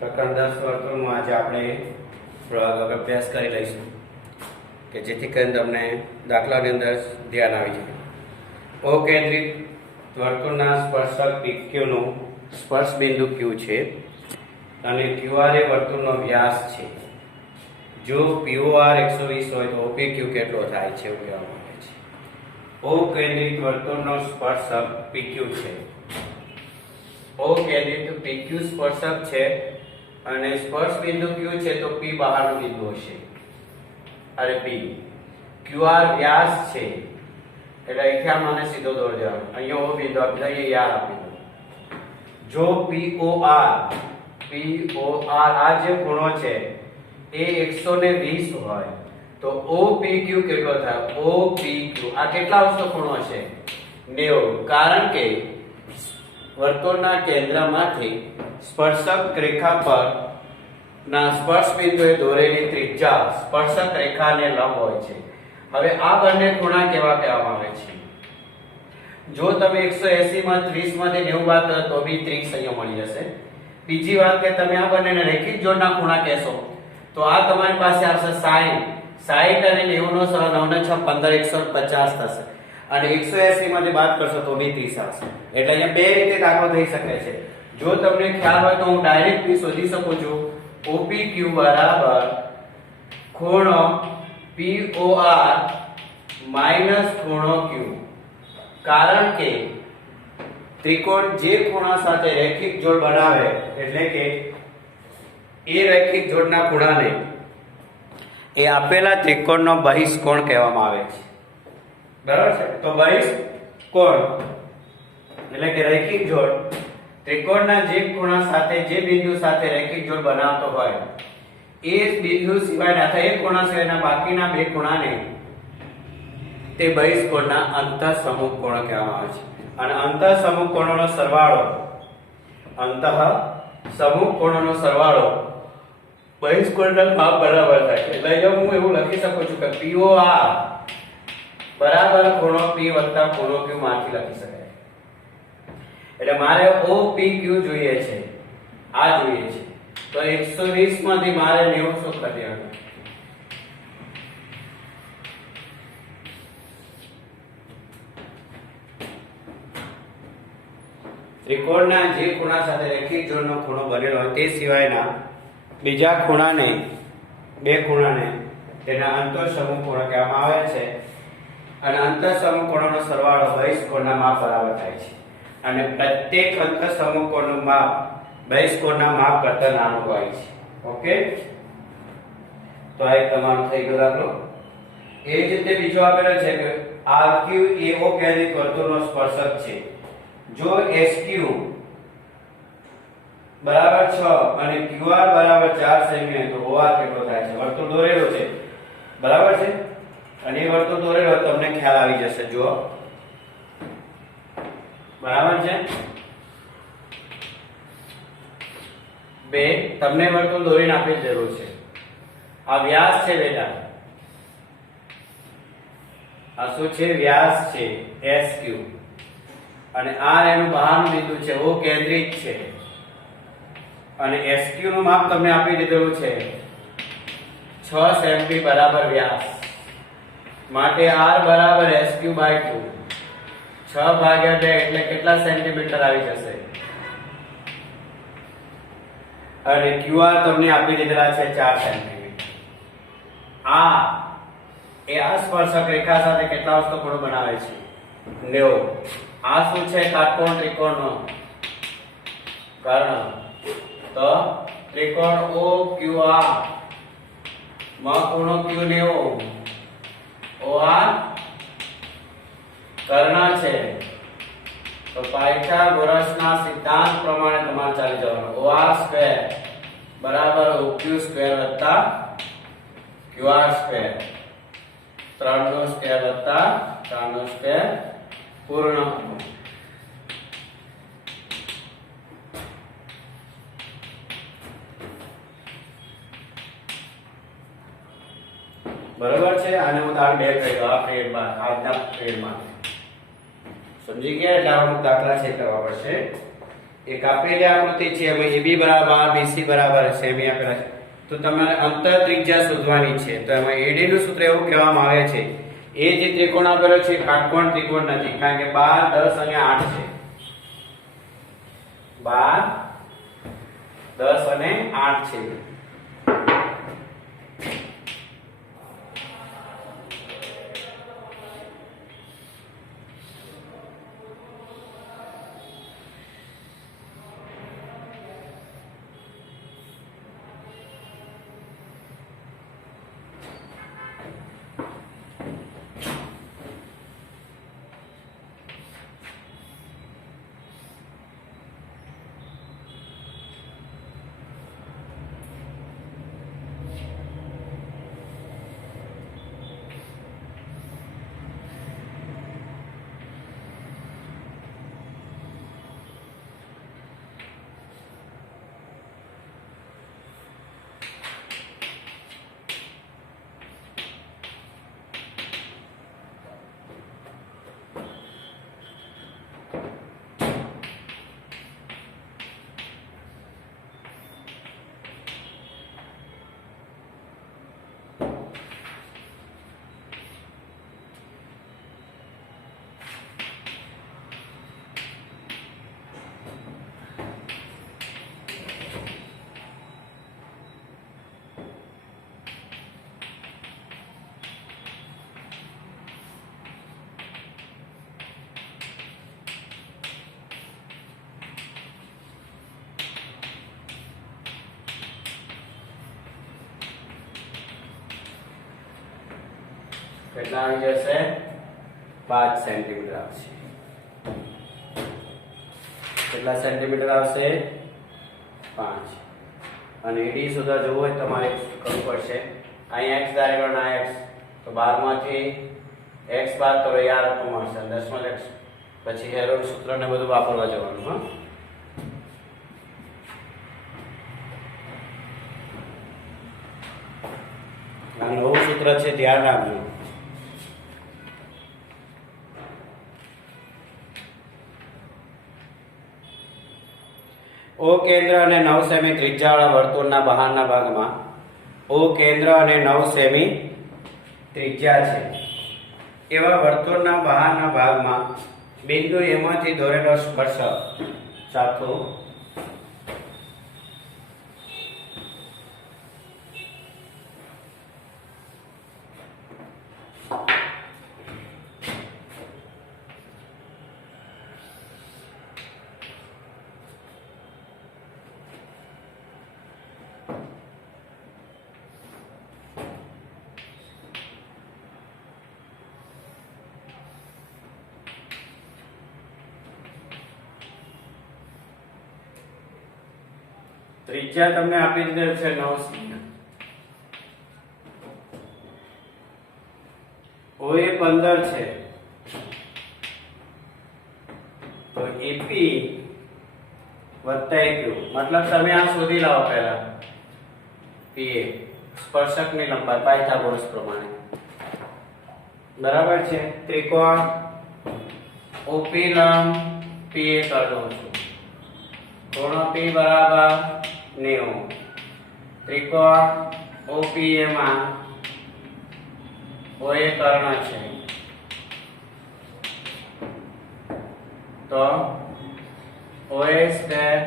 પ્રકરણ 10 વર્તુળમાં આજે આપણે થોડો અભ્યાસ કરી લઈશું કે જેથી કરીને તમને દાખલાની અંદર ધ્યાન આવી જાય। ઓ કેન્દ્રિત વર્તુળના સ્પર્શક PQ નું સ્પર્શ બિંદુ Q છે અને QR એ વર્તુળનો વ્યાસ છે। જો POR 120 હોય તો OPQ કેટલો થાય છે એવું કહેવામાં આવે છે। ઓ કેન્દ્રિત વર્તુળનો સ્પર્શક PQ છે। ઓ કેન્દ્રિત PQ સ્પર્શક છે અને સ્પર્શ બિંદુ Q છે તો P બહારનું બિંદુ હશે અને P QR વ્યાસ છે એટલે અહીંથી આ મને સીધો દોર દેવાનો, અહીંયા O બિંદુ આપી દો, અહીંયા આપી દો। જો POR આ જે ખૂણો છે એ 120 હોય તો OPQ કેટલો થાય? OPQ આ કેટલા અંશનો ખૂણો છે? 90। કારણ કે વર્તુળના કેન્દ્રમાંથી સ્પર્શક રેખા પર ના સ્પર્શ બિંદુએ દોરેલી ત્રિજ્યા સ્પર્શક રેખાને લંબ હોય છે। હવે આ બંને ખૂણા કેવા કહેવામાં આવે છે? જો તમે 180 માં 30 માંથી 90 બાદ કરો તો બી 30 અહીંયા મળી જશે। બીજી વાત કે તમે આ બંનેને રેખિક જોડના ખૂણા કહેશો તો આ તમારી પાસે આવશે 60 અને 90 નો સરવાળો 9 ને 6 15 150 થશે અને 180 માંથી બાદ કરશો તો બી 30 આવશે। એટલે અહીંયા બે રીતે દાખલો થઈ શકે છે। જો તમને ખ્યાલ હોય તો હું ડાયરેક્ટ બી શોધી શકું છું। OPQ બરાબર ખૂણો POR માઈનસ ખૂણો Q। કારણ કે ત્રિકોણ જે ખૂણા સાથે રેખિક જોડ બનાવે એટલે કે એ રેખિક જોડના ખૂણાને એ આપેલા ત્રિકોણનો બહિષ્કોણ કહેવામાં આવે છે। બરાબર છે? તો બહિષ્કોણ એટલે કે રેખિક જોડ ત્રિકોણના જે ખૂણા સાથે જે બિંદુ સાથે રેખિક જોડ બનાવતો હોય એ બિંદુ સિવાયના અથવા એક ખૂણા સિવાયના બાકીના બે ખૂણાને તે બહિષ્કોણના અંતઃસમૂહ કોણ કહેવામાં આવે છે। અને અંતઃસમૂહ કોણોનો સરવાળો બહિષ્કોણના માપ બરાબર થાય છે। એટલે જો હું એવું લખી શકું છું કે POR બરાબર ખૂણો P વત્તા ખૂણો Q માંથી લખી શકાય। એટલે મારે OPQ જોઈએ છે, આ જોઈએ છે તો 120 માંથી મારે 90 શું કરી દેવાનું? ત્રિકોણના જે ખૂણા સાથે રેખિક જોડનો ખૂણો બનેલો હોય તે સિવાયના બીજા ખૂણાને બે ખૂણાને તેના અંતઃસમૂહ કોણ કહેવામાં આવે છે। અને અંતઃસમૂહ કોણોનો સરવાળો બહિષ્કોણના માપ બરાબર થાય છે અને પ્રત્યેક અંતઃસમૂહ કોણનું માપ બહિષ્કોણના માપ કરતા નાનું હોય છે। ઓકે, તો આ એક તમારો થઈ ગયો દાખલો। એ જ રીતે બીજો આપેલો છે કે RQ એ O કેન્દ્રિત વર્તુળનો સ્પર્શક છે। જો SQ બરાબર 6 અને QR બરાબર 4 સેમી તો OR કેટલો થાય છે? વર્તુળ દોરેલો છે, બરાબર છે? અને એ વર્તુળ દોરેલો તમને ખ્યાલ આવી જશે। જો બરાબર છે, બે તમને વર્તુળ દોરીને આપી જરૂર છે। આ વ્યાસ છે બેટા, આ શું છે? વ્યાસ છે SQ અને R એનું બહારનું બિંદુ છે, O કેન્દ્રિત છે અને SQ નું માપ તમને આપી દીધેલું છે 6 સેમી બરાબર વ્યાસ માટે R બરાબર SQ/2 6/2 એટલે કેટલા સેન્ટીમીટર આવી જશે? અને QR તમને આપી દીધેલા છે 4 સેન્ટીમીટર। આ એ આ સ્પર્શક રેખા સાથે કેટલા અંશનો ખૂણો બનાવે છે? 90। આ શું છે? કાટકોણ ત્રિકોણનો કર્ણ। તો ત્રિકોણ OQR માં ખૂણો Q 90, OR કર્ણ છે। તો પાયથાગોરસના સિદ્ધાંત પ્રમાણે તમારે ચાલી જવાનું। OR² બરાબર OQ² વત્તા QR², 3 નો સ્ક્વેર વત્તા 4 નો સ્ક્વેર પૂર્ણ। બરાબર છે? આને હું દાખલા 2 કહી દઉં આ પીરિયડમાં, આજના પીરિયડમાં સમજી ગયા? એટલે અમુક દાખલા છે કરવા પડશે। એક આપેલી આકૃતિ છે એમાં AB બરાબર BC બરાબર સેમી આપેલા છે, તો તમારે અંતર ત્રિજ્યા શોધવાની છે. તો એમાં AD નું સૂત્ર એવું કહેવામાં આવે છે, એ જે ત્રિકોણ આપેલો છે કાટકોણ ત્રિકોણ નથી, કારણ કે 12, 10 અને 8 છે. 12, 10 અને 8 છે. કેટલા આવી જશે? 5 સેન્ટીમીટર આવશે. કેટલા સેન્ટીમીટર આવશે? 5. અને AD શોધવા જવું હોય તમારે કરવું પડશે, અહીં x ધારેલો ના x, તો 12 માંથી x બાદ કરો યાર તો મળશે 10 x, પછી હેરોન સૂત્ર ને બધું વાપરવા જવાનું. હા, આ નવું સૂત્ર છે, ધ્યાન રાખજો. O કેન્દ્ર અને 9 સેમી ત્રિજ્યાવાળા વર્તુળના બહારના ભાગમાં O કેન્દ્ર અને 9 સેમી ત્રિજ્યા છે એવા વર્તુળના બહારના ભાગમાં બિંદુ A માંથી દોરેલો સ્પર્શક ચાકુ ત્રિજ્યા તમને આપી દીધેલ છે 9 સેમી. OA 15 છે, તો AP વત્તા AQ, મતલબ તમે આ શોધી લાવો પહેલા PA સ્પર્શકની લંબાઈ પાયથાગોરસ પ્રમાણે. બરાબર છે. ત્રિકોણ OP લંબ PA કાઢો છું, ખૂણો P બરાબર 90. ત્રિકોણ OPA માં OA કર્ણ છે, તો OA સ્ક્વેર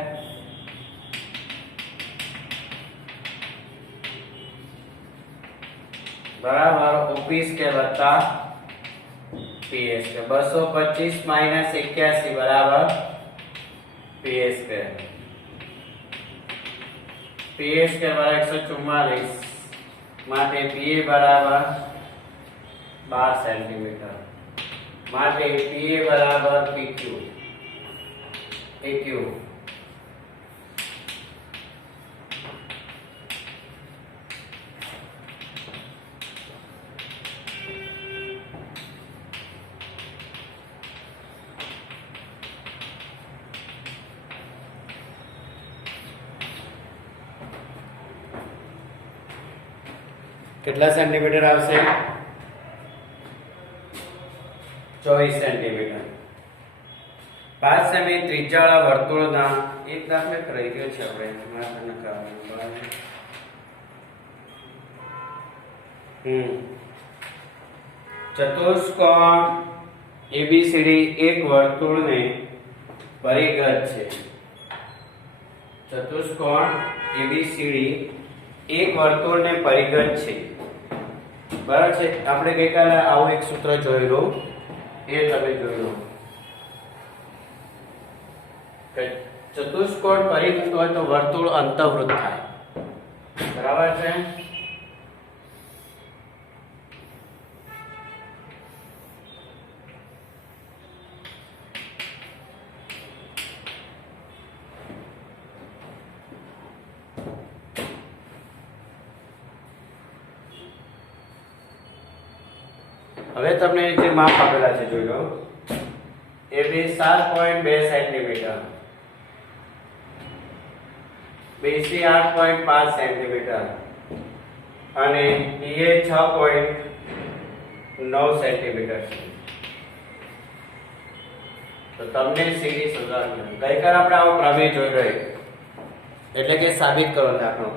બરાબર OP સ્ક્વેર વત્તા PA સ્ક્વેર. 225 માઈનસ 81 બરાબર PA સ્ક્વેર. PA સ્ક્વેર બરાબર 144, માટે PA બરાબર 12 સેન્ટીમીટર, માટે PA બરાબર PQ AQ. કેટલા સેન્ટીમીટર આવશે? 24 સેન્ટીમીટર. 5 સેમી ત્રિજ્યાવાળા વર્તુળના એક દાખલે રહી ગયો છે આપણે ચતુષ્કોણ ABCD એક વર્તુળને પરિઘ છે. ચતુષ્કોણ ABCD એક વર્તુળને પરિઘ છે. બરાબર છે. આપણે ગઈકાલે આવું એક સૂત્ર જોયેલું, એ તમે જોયું કે ચતુષ્કોણ પરિઘ હોય તો વર્તુળ અંતઃવૃત્ત થાય. બરાબર છે. હવે તમને જે માપ આપેલા છે જોઈ લો. AB 7.2 સેન્ટીમીટર, BC 8.5 સેન્ટીમીટર અને EA 6.9 સેન્ટીમીટર છે. તો તમને CD શોધવાનું. ગઈકાલે આપણે આવો પ્રમેય જોઈ રહ્યો, એટલે કે સાબિત કરો દાખલો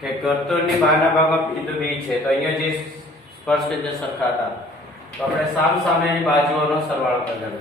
કે વર્તુળની બહારના ભાગમાં બિંદુ B છે, તો અહીંયા જે સ્પર્શ રીતે સરખા હતા, તો આપણે સામ સામેની બાજુઓનો સરવાળો કરવાનો.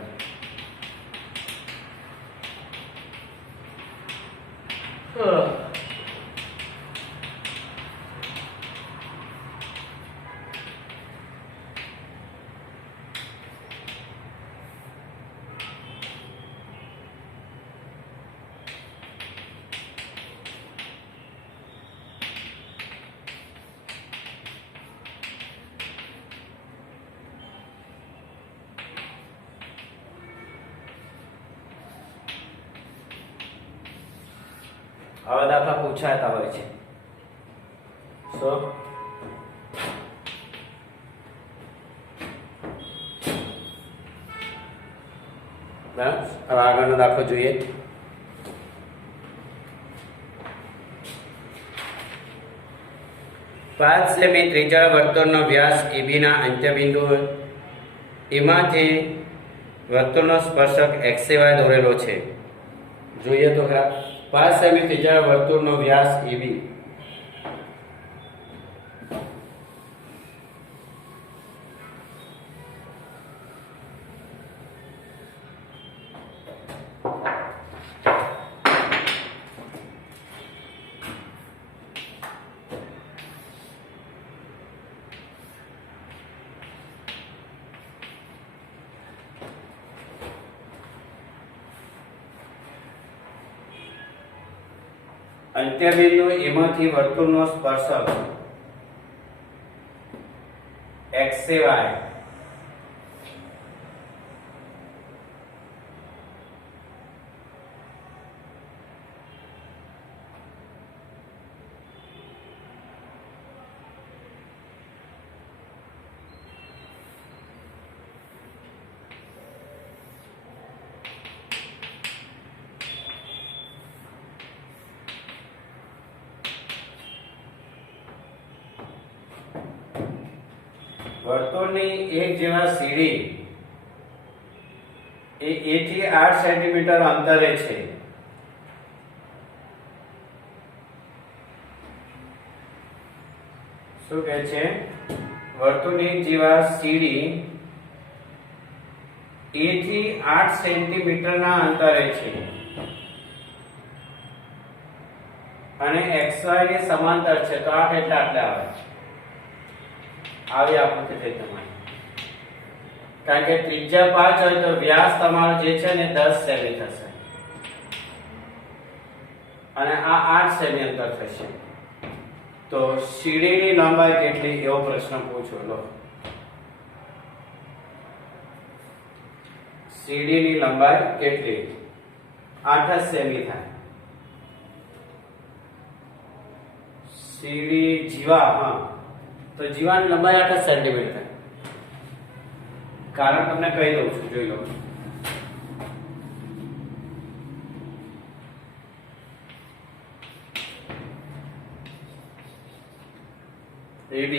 આવા દાખલા પૂછાતા હોય છે. હવે આગળનો દાખલો જોઈએ. પાંચ સેમી ત્રિજ્યા વર્તુળનો વ્યાસ AB ના અંત્યબિંદુ એમાંથી વર્તુળનો સ્પર્શક XY દોરેલો છે. જોઈએ તો ખરા. 5 સેમી ત્રિજ્યા વર્તુળનો વ્યાસ AB, અંત્યબિંદુ એમાંથી વર્તુળનો સ્પર્શક XY વર્તુળની એક જેવા CD એ A થી 8 સેન્ટીમીટર અંતરે છે. શું કહે છે? વર્તુળની એક જેવા CD A થી 8 સેન્ટીમીટર ના અંતરે છે અને XY ને સમાંતર છે, તો 8 એટલે આટલા આવે. આવી આકૃતિ થઈ તમારી. કારણ કે ત્રિજ્યા 5 હોય તો વ્યાસ તમારો જે છે ને 10 સેમી થશે અને આ 8 સેમી અંતર થશે. તો CD ની લંબાઈ કેટલી, એવો પ્રશ્ન પૂછો. લો, CD ની લંબાઈ કેટલી? 8 સેમી થાય. CD જીવા, હા, તો જીવાની લંબાઈ 8 સેન્ટીમીટર થાય. કારણ તમને કહી દઉં છું, જોઈ લો. AB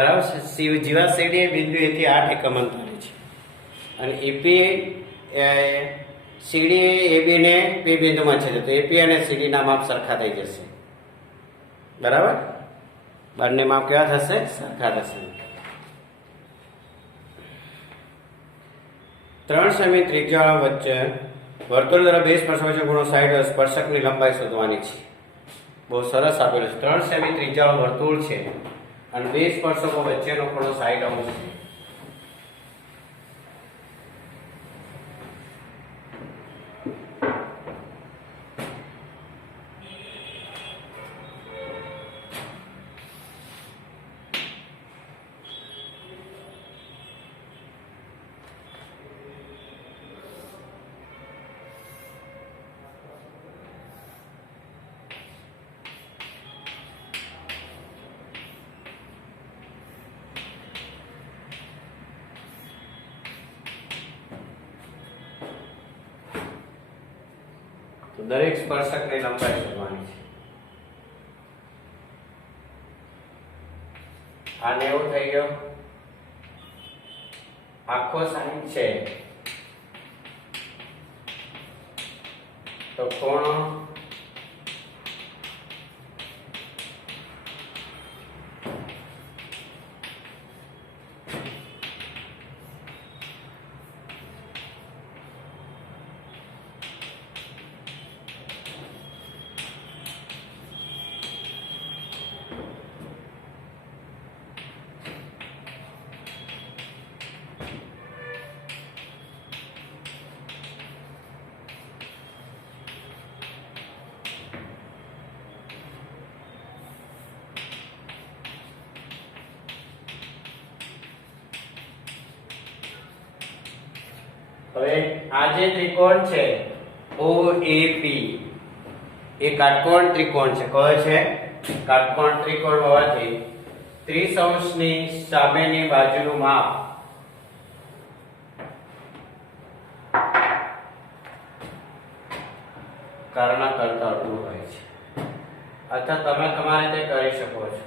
બરાબર છે. જીવા સીડી બિંદુ એથી 8 એકમ અંતરે છે અને એપી સીડી એબી ને પી બિંદુમાં છે તો એપી અને સીડી ના માપ સરખા થઈ જશે. બરાબર, બંને માપ કેવા થશે? સરખા થશે. 3 સેમી ત્રિજ્યા વચ્ચે વર્તુળ દ્વારા બે સ્પર્શક વચ્ચે ખૂણો 60 સ્પર્શકની લંબાઈ શોધવાની છે. બહુ સરસ આપેલું છે. 3 સેમી ત્રિજ્યાવાળું વર્તુળ છે અને બે સ્પર્શકો વચ્ચેનો ખૂણો 60 અંશ છે. તો દરેક સ્પર્શકની લંબાઈ શોધવાની છે. આ 90 થઈ ગયો. આખો 60 છે તો ખૂણો હવે આ જે ત્રિકોણ છે OAP એ કાટકોણ ત્રિકોણ છે. કયો છે? કાટકોણ ત્રિકોણ હોવાથી 30 અંશની સામેની બાજુનું માપ કર્ણ કરતા અડધું હોય છે. અથવા તમે તમારે તે કરી શકો છો.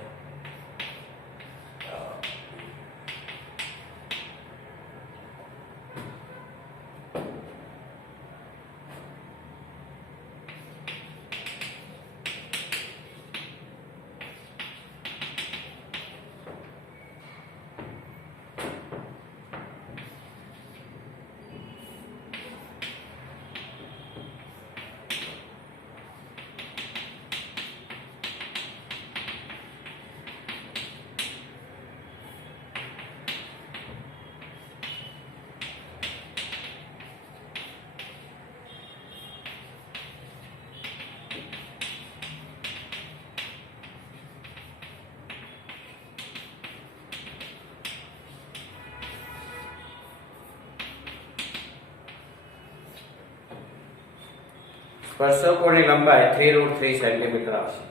સ્પર્શકોની લંબાઈ 3√3 સેન્ટીમીટર આવશે.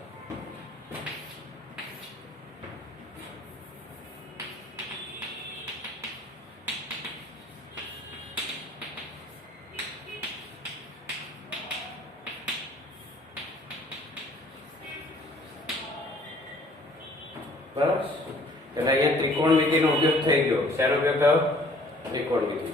બરાબર, એટલે અહીંયા ત્રિકોણમિતિનો ઉપયોગ થઈ ગયો. શેનો ઉપયોગ થયો? ત્રિકોણમિતિ.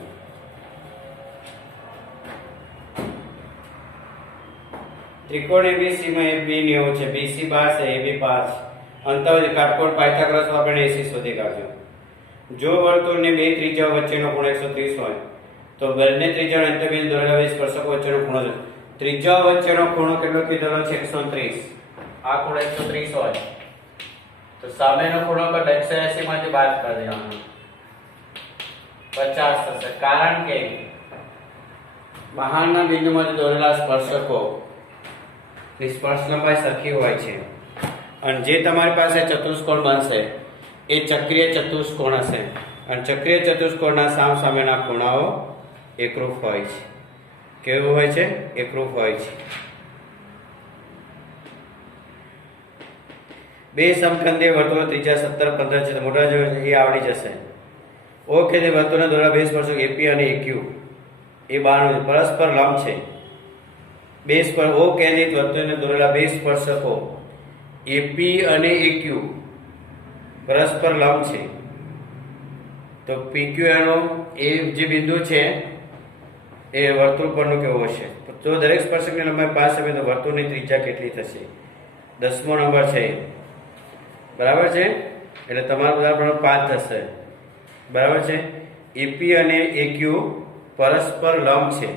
ત્રિકોણ ABC માં AB 90 છે, BC 12 છે, AB 5. અંતર કાટકોણ પાયથાગોરસ વાપરીને AC શોધી કાઢજો. જો વર્તુળની બે ત્રિજ્યાઓ વચ્ચેનો ખૂણો 130 હોય તો બંને ત્રિજ્યાના અંતર્બિંદુ ધરાવતા સ્પર્શકો વચ્ચેનો ખૂણો છે. ત્રિજ્યાઓ વચ્ચેનો ખૂણો કેટલો કીધેલો છે? 130. આ ખૂણો 130 હોય તો સામેનો ખૂણો કદ 180 માંથી બાદ કરી દેવાનો, 50 થશે. કારણ કે બહારના બિંદુમાંથી દોરેલા સ્પર્શકો ની સ્પર્શ લંબાઈ સરખી હોય છે અને જે તમારી પાસે ચતુષ્કોણ બનશે એ ચક્રીય ચતુષ્કોણ હશે અને ચક્રીય ચતુષ્કોણના સામસામેના ખૂણાઓ એકરૂપ હોય છે. કેવું હોય છે? એકરૂપ હોય છે. બે સમખંડી વર્તુળો ત્રિજ્યા 17, 15 છે. મોટા જો એ આવડી જશે. ઓકે, તે વર્તુળના દોરેલા બે સ્પર્શક AP અને AQ એ 92 પરસ્પર લંબ છે. બે ઓ કેન્દ્રિત વર્તુળને દોરેલા બે સ્પર્શકો AP અને AQ પરસ્પર લંબ છે, તો PQ એનો એ જે બિંદુ છે એ વર્તુળ પરનું કેવું હશે? તો દરેક સ્પર્શકની લંબાઈ 5 સેમી, તો વર્તુળની ત્રિજ્યા કેટલી થશે? 10મો નંબર છે, બરાબર છે. એટલે તમારું ઉદાહરણ 5 થશે, બરાબર છે. EP અને AQ પરસ્પર લંબ છે.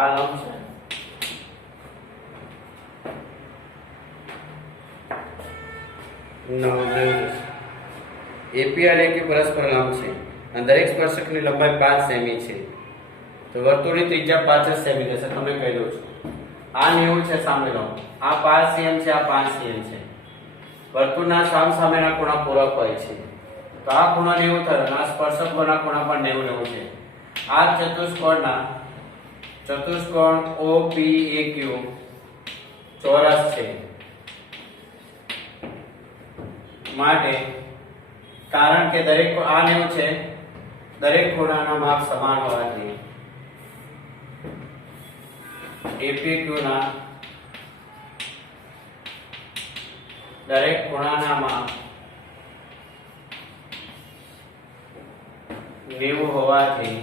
આ લંબ છે. એપી અને AQ પરસ્પર લંબ છે અને દરેક સ્પર્શકની લંબાઈ 5 સેમી છે, તો વર્તુળની ત્રિજ્યા 5 સેમી થશે. તમને કહી દઉં છું, આ 90 છે, સામે લો. આ 5 cm છે, આ 5 cm છે. વર્તુળના સામસામેના ખૂણા પૂરક હોય છે, તો આ ખૂણો 90 થયો અને આ સ્પર્શકોના ખૂણા પણ 90 છે. આ ચતુષ્કોણ OPAQ ચોરસ છે, માટે કારણ કે દરેક આ 90 છે, દરેક ખૂણાના માપ સમાન હોવાથી APQ ના દરેક ખૂણાના માપ 90 હોવાથી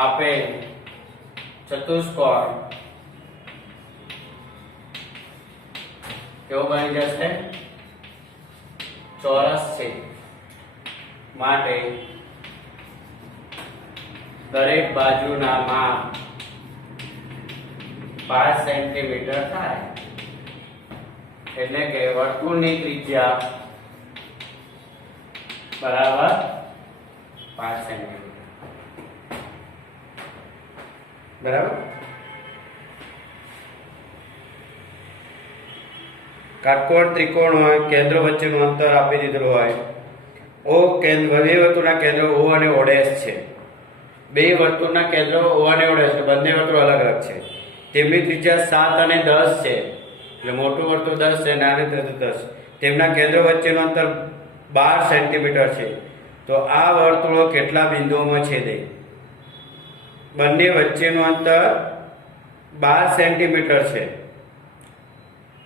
આપેલ ચતુષ્કોણ કેવો બની જશે? ચોરસ છે. માટે દરેક બાજુના માપ 5 સેન્ટીમીટર થાય. એટલે કે વર્તુળની ત્રિજ્યા બરાબર 5 સેન્ટીમીટર. બરાબર. કાટકોણ ત્રિકોણ હોય, કેન્દ્ર વચ્ચેનું અંતર આપી દીધેલું હોય. બે વર્તુળના કેન્દ્રો O અને O' છે. બે વર્તુળના કેન્દ્રો O અને O' છે, બંને વર્તુળ અલગ અલગ છે. તેમની ત્રિજ્યા 7 અને 10 છે. એટલે મોટું વર્તુળ 10 છે, નાનું વર્તુળ 10. તેમના કેન્દ્રો વચ્ચેનું અંતર 12 સેન્ટીમીટર છે. તો આ વર્તુળો કેટલા બિંદુઓમાં છેદે? બંને વચ્ચેનું અંતર 12 સેન્ટીમીટર છે,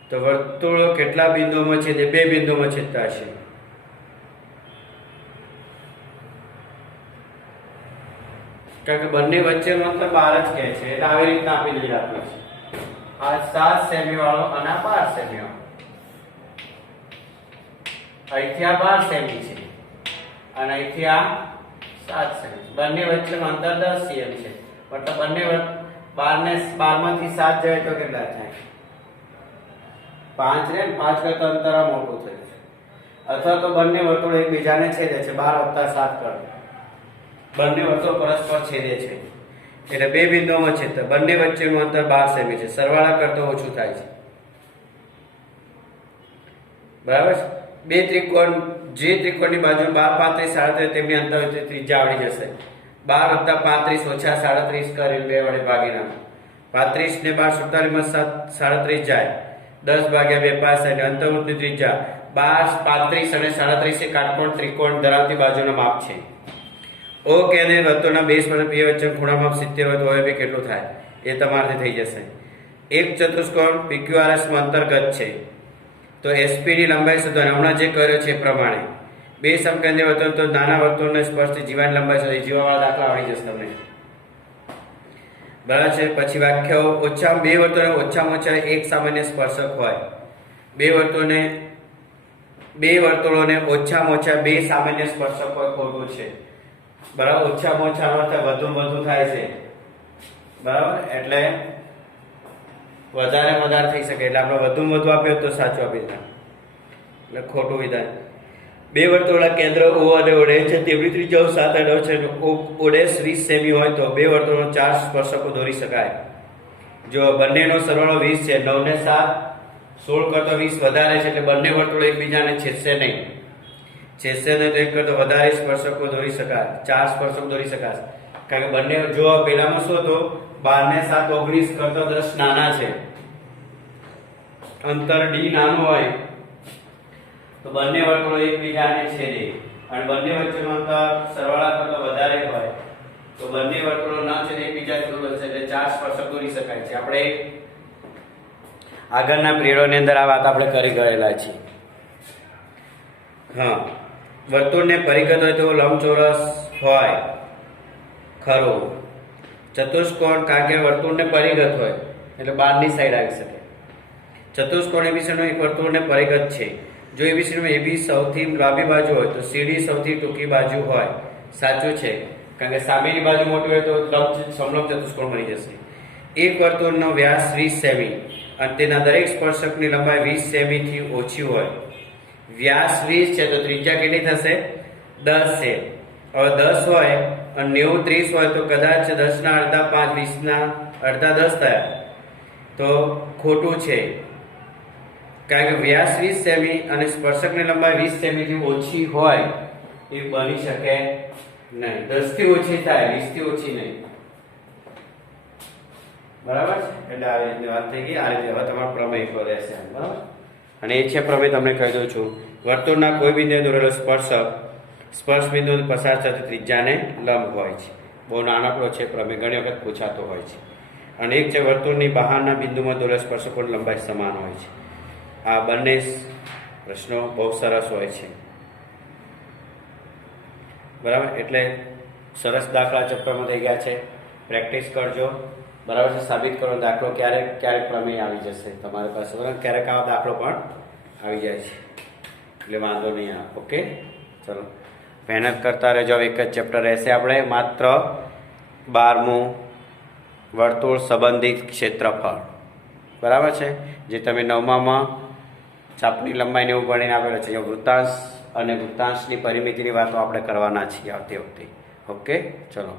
તો વર્તુળો કેટલા બિંદુઓમાં છેદે? 2 બિંદુઓમાં છેદતા હશે. કારણ કે બંને વચ્ચેનું અંતર 12 જ કહે છે, એટલે આવી રીતના આપી દીધી આપણે છે. આ 7 સેમી વાળો અને આ 12 સેમી વાળો. અહીંથી આ 12 સેમી છે અને અહીંથી આ 7 સેમી. બંને વચ્ચેનું અંતર 10 cm છે. મતલબ બંને 12 ને 12 માંથી 7 જાય તો કેટલા થાય? 5 ને 5 કરતા અંતર આ મોટું થયું છે. અથવા તો બંને વર્તુળ એકબીજાને છેદે છે, 12 + 7 કરો. બંને વર્તુળ પરસ્પર છેદે છે, એટલે 2 બિંદુઓમાં છેદતા. બંને વચ્ચેનું અંતર 12 સેમી છે. સરવાળા કરતા ઓછું થાય છે, બરાબર છે. બે ત્રિકોણ, જે ત્રિકોણની બાજુ 12, 35, 37 તેમની અંતર ત્રિજ્યા આવડી જશે. 12 + 35 - 37 કરીને 2 વડે ભાગી નાખો. 35 ને 12 47 માં 37 જાય. 10 / 2 5 અને અંતર્વૃત્તની ત્રિજ્યા 12, 35 અને 37 એ કાટકોણ ત્રિકોણ ધરાવતી બાજુના માપ છે. O કેન્દ્ર વર્તુળના બે સ્પર્શક વચ્ચે ખૂણા માપ 70 હોય તો OAB કેટલું થાય? એ તમારાથી થઈ જશે. એક ચતુષ્કોણ PQRS માં અંતર્ગત છે, તો SP ની લંબાઈ શોધવાની. હમણાં જે કર્યો છે એ પ્રમાણે બે સમકેન્દ્રી વર્તુળ, તો નાના વર્તુળને સ્પર્શતી જીવાની લંબાઈ શોધી. જીવાવાળા દાખલા આવડી જશે તમને, બરાબર છે. પછી વ્યાખ્યાઓ. ઓછામાં બે વર્તુળને ઓછામાં ઓછા એક સામાન્ય સ્પર્શક હોય. બે વર્તુળોને ઓછામાં ઓછા 2 સામાન્ય સ્પર્શક હોય, ખોટું છે, બરાબર. ઓછામાં ઓછા વધુ થાય છે, બરાબર. એટલે વધારે થઈ શકે, એટલે આપણે વધુ આપ્યો તો સાચું આપી દીધા, એટલે ખોટું વિધાન. બે વર્તુળના કેન્દ્ર O અને O' છે, તેમની ત્રિજ્યાઓ 7 અને 9 છે. O' 20 સેમી હોય તો બે વર્તુળો 4 સ્પર્શકો દોરી શકાય. જો બંનેનો સરવાળો 20 છે, 9 ને 7 16 કરતા 20 વધારે છે એટલે બંને વર્તુળો એકબીજાને છેદશે નહીં. છેદશે નહીં તો એક કરતા વધારે સ્પર્શકો દોરી શકાય, 4 સ્પર્શક દોરી શકાશે. કારણ કે બંને જો પેલામાં શું હતો 12 ને 7 19 કરતા 10 નાના છે, અંતર d નાનું હોય તો બંને વર્તુળો એકબીજાને છેદે અને બંને વચ્ચેનું અંતર સરવાળા કરતા વધારે હોય તો બંને વર્તુળો ન છેદે એકબીજાને દૂર હશે એટલે 4 સ્પર્શક દોરી શકાય છે. આપણે આગળના પિરિયડોની અંદર આ વાત આપણે કરી ગયેલા છીએ. હા, વર્તુળને પરિઘ હોય તો લંબચોરસ હોય ખરું. ચતુષ્કોણ કારણ કે વર્તુળને પરિઘ હોય એટલે બહારની સાઈડ આવી શકે. ચતુષ્કોણ એબીસીનું એક વર્તુળને પરિઘ છે. જો એબીસીનું એબી સૌથી લાંબી બાજુ હોય તો સીડી સૌથી ટૂંકી બાજુ હોય. સાચું છે કારણ કે સામેની બાજુ મોટી હોય તો સમલંબ ચતુષ્કોણ બની જશે. એક વર્તુળનો વ્યાસ 20 સેમી અને તેના દરેક સ્પર્શકની લંબાઈ 20 સેમી થી ઓછી હોય. વ્યાસ 20 છે તો ત્રિજ્યા કેટલી થશે 10 છે. હવે 10 હોય અને 90 30 હોય તો કદાચ 10 ના અડધા 5 20 ના અડધા 10 થયા તો ખોટું છે કારણ કે વ્યાસ 20 સેમી અને સ્પર્શકની લંબાઈ 20 સેમી થી ઓછી હોય એ બની શકે નહીં. 10 થી ઓછી થાય, 20 થી ઓછી નહીં. બરાબર છે? એટલે આ રીતની વાત થઈ ગઈ. આ રીતે હવે તમારો પ્રમેય પર રહેશે. બરાબર? અને એ છે પ્રમેય તમને કહી દઉં છું. વર્તુળના કોઈ બિંદુએ દોરેલો સ્પર્શક સ્પર્શ બિંદુ પસાર થતી ત્રિજ્યાને લંબ હોય છે. બહુ નાનકડો છે પ્રમેય, ઘણી વખત પૂછાતો હોય છે. અને એક છે વર્તુળની બહારના બિંદુમાં દોરેલા સ્પર્શકોની લંબાઈ સમાન હોય છે. આ બંને પ્રશ્નો બહુ સરસ હોય છે. બરાબર? એટલે સરસ દાખલા ચેપ્ટરમાં થઈ ગયા છે. પ્રેક્ટિસ કરજો. બરાબર છે? સાબિત કરો દાખલો ક્યારેક પ્રમેય આવી જશે તમારી પાસે. બરાબર? ક્યારેક આવો દાખલો પણ આવી જાય છે એટલે વાંધો નહીં આવે. ઓકે, ચલો મહેનત કરતા રહેજો. એક જ ચેપ્ટર રહેશે આપણે માત્ર 12મું વર્તુળ સંબંધિત ક્ષેત્રફળ. બરાબર છે? જે તમે 9માં ચાપની લંબાઈને એવું ગણીને આપેલો છે. વૃત્તાંશ અને વૃત્તાંશની પરિમિતિની વાતો આપણે કરવાના છીએ આવતી વખતે. ઓકે, ચલો.